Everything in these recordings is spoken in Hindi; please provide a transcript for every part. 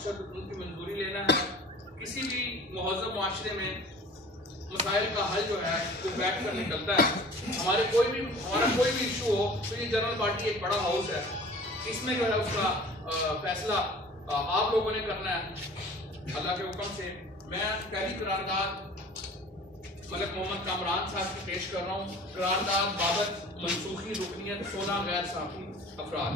मकसद उनकी मंजूरी लेना है। किसी भी महज़ब माशरे में मसाइल का हल जो है वो बैठ कर निकलता है। हमारा कोई भी इशू हो तो ये जनरल पार्टी एक बड़ा हाउस है, इसमें जो है उसका फैसला आप लोगों ने करना है अल्लाह के हुक्म से। मैं पहली करारदाद मलिक मोहम्मद कामरान साहब की पेश कर रहा हूँ। करारदाद बाबत मनसूखी रुकनियत 16 गैर साफी अफराद।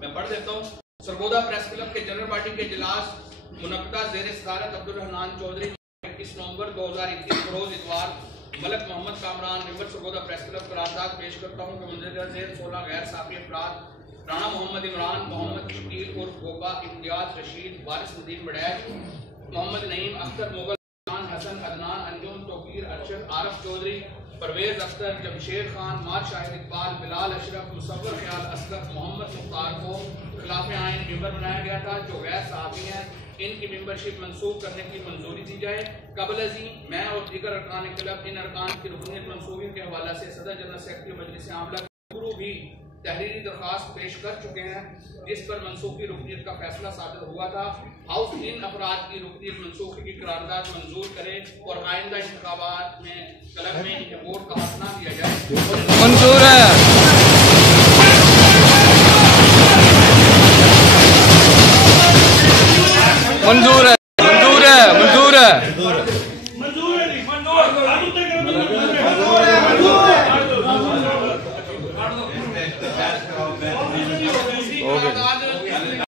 मैं पढ़ देता हूँ। सरगोदा प्रेस क्लब के जनरल पार्टी के इजलास मुनक्कदा ज़ेर सदारत अब्दुल रहमान चौधरी 21 नवंबर 2021 रोज इतवार Malik Mohammad Kamran member Sargodha press club करारदाद पेश करता हूँ कि मंजर ज़ेर 16 गैर साफी अफराद राणा मोहम्मद इमरान, मोहम्मद शकील उर्फ गोपा, इम्तियाज रशीद, वारिस नदीम बड़ैच, मोहम्मद नईम अख्तर, मुगल हसन, अदनान, अंजुम, तौकीर, अरशद, आरफ चौधरी, परवेज अख्तर, जमशेद खान, मार शाहिद इकबाल, बिलाल अशरफ, मुसव्वर ख्याल असलफ, मोहम्मद मुख्तार को खिलाफ आइन मेंबर बनाया गया था जो गैर सहाफ़ी हैं। इनकी मेंबरशिप मंसूख करने की मंजूरी दी जाए। कबल अज़ीं मैं और दीगर अरकान क्लब इन अरकान की रुकनीत मंसूबी के हवाले से सदर जनरल सेक्रेटरी मजलिस आमला गुरु भी तहरीरी दरख्वास्त पेश कर चुके हैं जिस पर मनसूखी रुकनीत का फैसला सादर हुआ था। हाउस इन अफराद की रुकनीत मनसूखी की करारदाद मंजूर करे और आइंदा इंतखाबात में क्लब में इनके वोट का हक न दिया जाए। मंजूर है, मंजूर है, मंजूर है, मंजूर है।